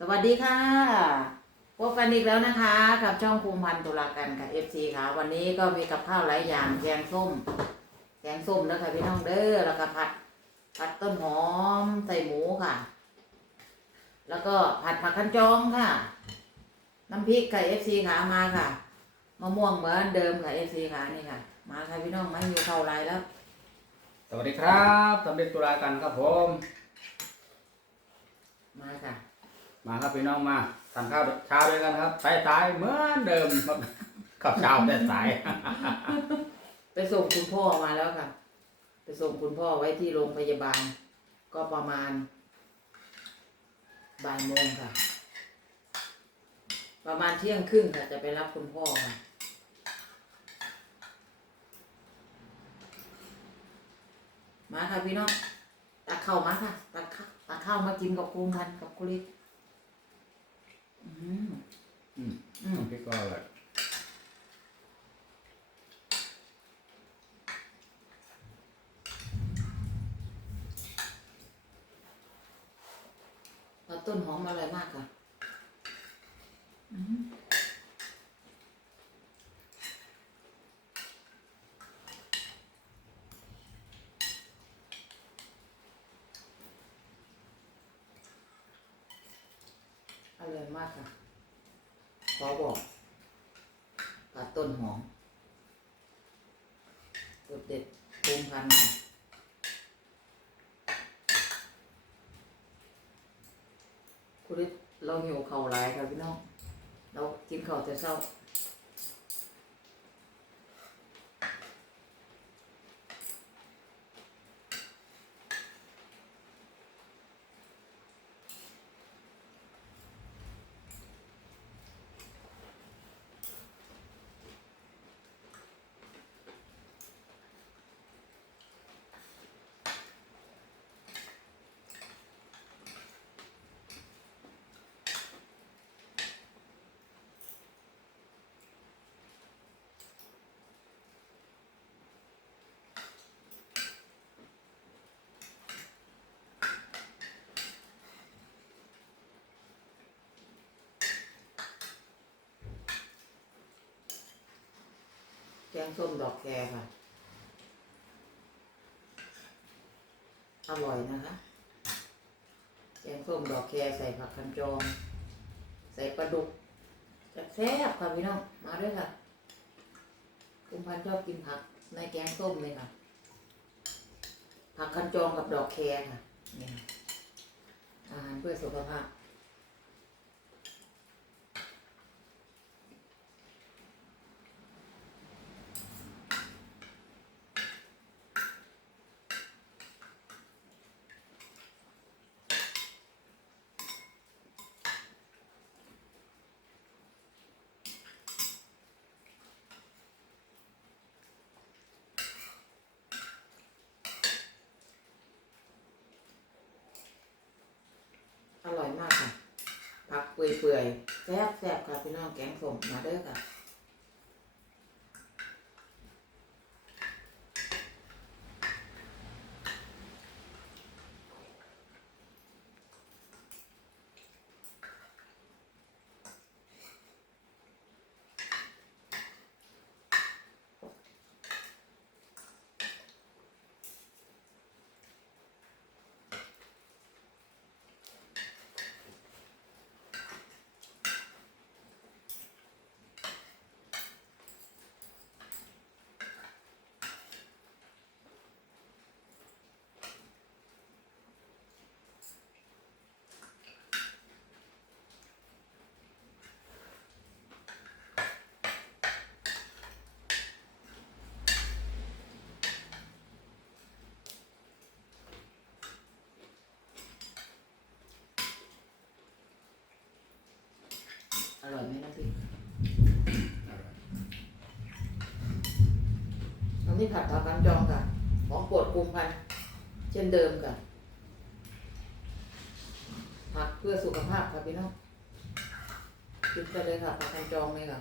สวัสดีค่ะ พบกันอีกแล้วนะคะ กับช่องภูมิพันธ์ตุลากันกับเอฟซีค่ะ วันนี้ก็มีกับข้าวหลายอย่างแกงส้มแกงส้มนะคะพี่น้องเด้อแล้วก็ผัดผัดต้นหอมใส่หมูค่ะ แล้วก็ผัดผักคันจองค่ะ น้ำพริกค่ะเอฟซีค่ะมาค่ะมะม่วงเหมือนเดิมค่ะเอฟซีค่ะนี่ค่ะ มาค่ะพี่น้องมาอยู่เข้าไรแล้ว สวัสดีครับสำเร็จตุลากันครับผม มาค่ะ มาครับพี่น้องมาทานข้าวเช้าด้วยกันครับสายสายเหมือนเดิมครับขับเช้าแต่สาย ไปส่งคุณพ่อมาแล้วค่ะ ไปส่งคุณพ่อไว้ที่โรงพยาบาล ก็ประมาณบ่ายโมงค่ะ ประมาณเที่ยงครึ่งค่ะ จะไปรับคุณพ่อค่ะมาค่ะพี่น้องตักข้าวมาค่ะตักข้าวตักข้าวมากินกับครูพันกับคุริตอืม อืมอืมพี่ก็เลยแล้วต้นหอมอร่อยมากค่ะอื มากค่ะขอบอกตัดต้นหอมรสเด็ดปรุงพันค่ะคุณฤทธิ์เราหิวเข่าหลายค่ะพี่น้อง เรากินข้าวแต่เช้า แกงส้มดอกแครค่ะ อร่อยนะคะ แกงส้มดอกแครใส่ผักคันจอง ใส่ปลาดุกแซ่บค่ะพี่น้อง มาด้วยค่ะ คุณพันชอบกินผักในแกงส้มเลยค่ะ ผักคันจองกับดอกแครค่ะนี่ค่ะอาหารเพื่อสุขภาพ อร่อยมากค่ะ ผัก เปื่อยๆแซ่บแซ่บๆค่ะพี่น้องแกงส้มมาเด้อค่ะ ผัดผักกันจองค่ะของโปรดกลุ่มพันเช่นเดิมค่ะผักเพื่อสุขภาพค่ะพี่น้องกินไปเลยค่ะผักกันจองเลยค่ะ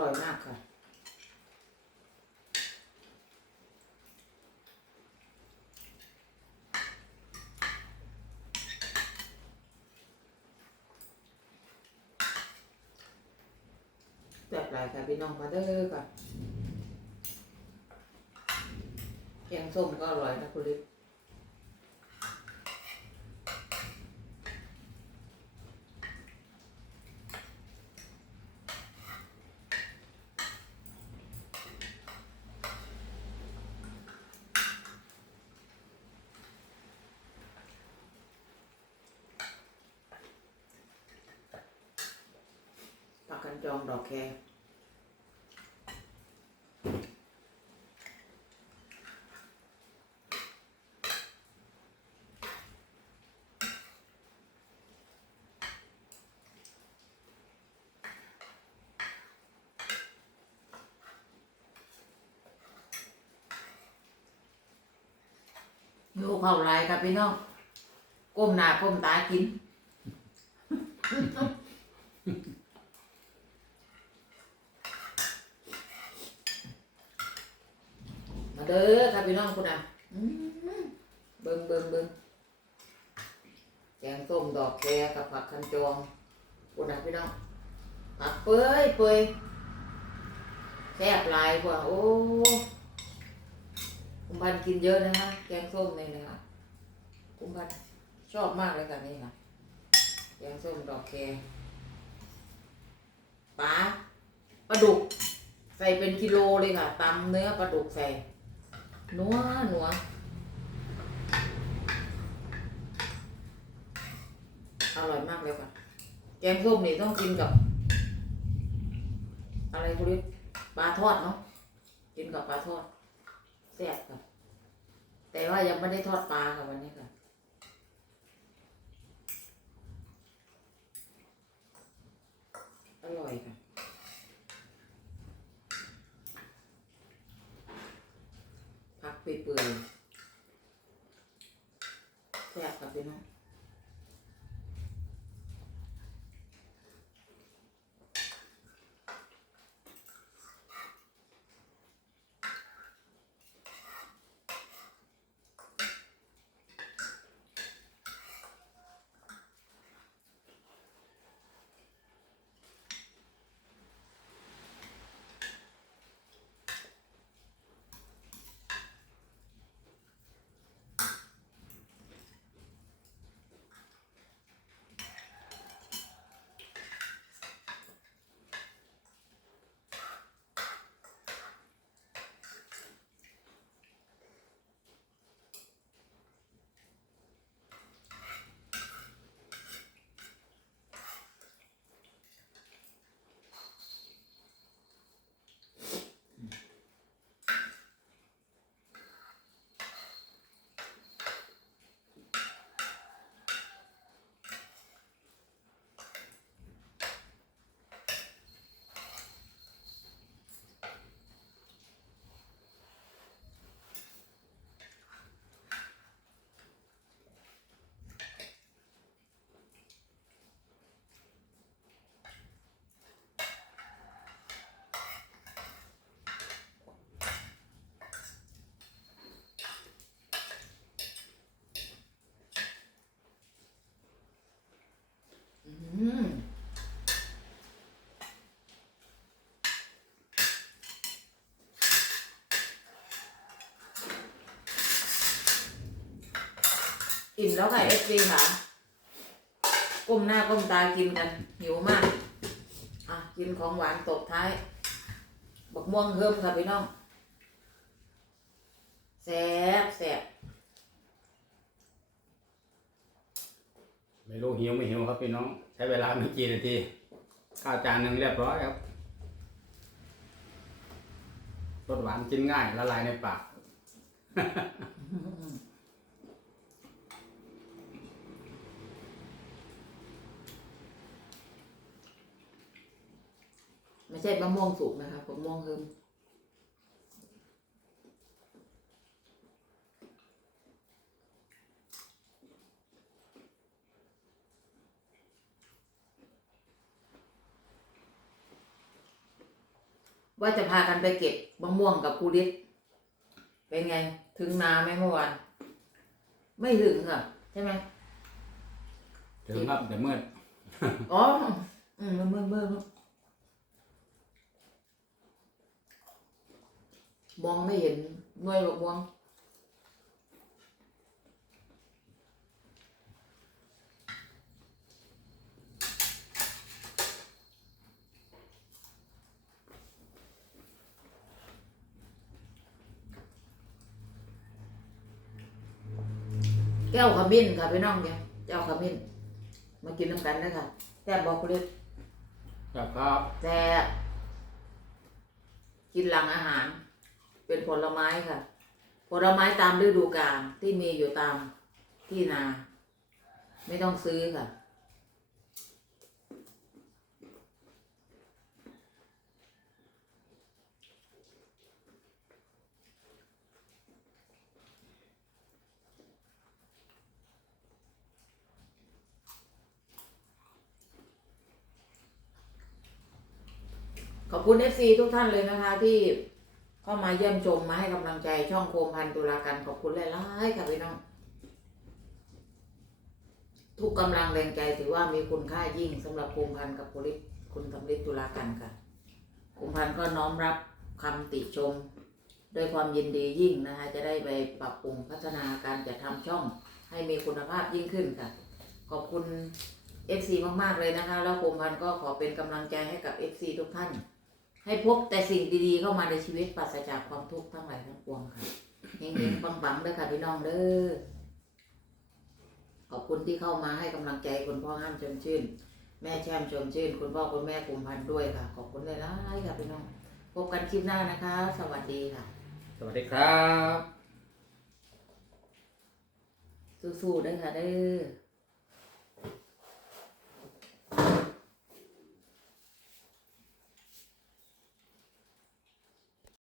ร่อยมากค่ะแบบไรค่ะพี่น้องมาเด้อค่ะแกงส้มก็อร่อยนะคุณลิศ จองดอกแครลูกเขาไรครับพี่น้องก้มหน้าก้มตากิน มา เด้อครับพี่น้องคุณอะเบิ่งเบิ่งเบิ่งแกงส้มดอกแคกับผักคันจองคุณอะพี่น้องผักเปื่อยเปื่อยแซ่บลายกว่าโอ้คุณพันกินเยอะนะคะแกงส้มเนี่ยนะคะคุณพันชอบมากเลยค่ะนี่ค่ะแกงส้มดอกแคปลาปลาดุก ใส่เป็นกิโลเลยค่ะตำเนื้อปลาดุกใส่ นัวนัวอร่อยมากเลยค่ะ แกงส้มนี่ต้องกินกับ อะไรคุณลิศปลาทอดเนาะกินกับปลาทอดแซ่บค่ะแต่ว่ายังไม่ได้ทอดปลาค่ะวันนี้ค่ะอร่อยค่ะ ผัก เปื่อยๆแซ่บกับพี่น้องอืม อิ่มแล้วค่ะเอฟซีค่ะก้มหน้าก้มตากินกัน หิวมาก อะ กินของหวานตบท้าย บักม่วงเฮิมค่ะพี่น้องแซ่บแซ่บไม่รู้หิวไม่หิวครับพี่น้อง ใช้เวลาไม่กี่นาทีข้าวจานหนึ่งเรียบร้อยครับรสหวานกินง่ายละลายในปาก ไม่ใช่มะม่วงสุกนะคะมะม่วงเฮิมว่าจะพากันไปเก็บมะม่วงกับครูฤทธิ์เป็นไง ถึงนาไหมเมื่อวาน ไม่ถึงอะ ใช่ไหมถึงครับแต่เมื่อ อ๋อ อืมเมื่อเมื่อเมื่อ มองไม่เห็นหน่วยบอกมวงแก้วขมิ้นค่ะพี่น้องเนี่ยแก้วขมิ้นมากินน้ำกันนะคะแซ่บบอกคุณเล็กครับครับ แซ่บกินหลังอาหาร เป็นผลไม้ค่ะ ผลไม้ตามฤดูกาลที่มีอยู่ตามที่นา ไม่ต้องซื้อค่ะ ขอบคุณเอฟซีทุกท่านเลยนะคะที่ เข้ามาเยี่ยมชมมาให้กำลังใจช่องโคมพันตุลาการขอบคุณหลายๆค่ะพี่น้อง ทุกกำลังแรงใจถือว่ามีคุณค่ายิ่งสำหรับโคมพันกับคุณฤทธิ์คุณสำลิดตุลาการค่ะโคมพันก็น้อมรับคำติชมด้วยความยินดียิ่งนะคะจะได้ไปปรับปรุงพัฒนาการจะทำช่องให้มีคุณภาพยิ่งขึ้นค่ะ ขอบคุณ FC มาก ๆ เลยนะคะ แล้วโคมพันก็ขอเป็นกำลังใจให้กับ FC ทุกท่าน ให้พบแต่สิ่งดีๆเข้ามาในชีวิตปราศจากความทุกข์ทั้งหลายทั้งปวงค่ะเฮงๆปังๆเด้อค่ะพี่น้องเด้อขอบคุณที่เข้ามาให้กำลังใจคุณพ่อห้ามชมชื่น แม่แช่มชมชื่น คุณพ่อคุณแม่ภูมิพันธ์ด้วยค่ะ ขอบคุณเลยนะค่ะพี่น้องพบกันคลิปหน้านะคะ สวัสดีค่ะ สวัสดีครับ สู้ๆเด้อค่ะเด้อ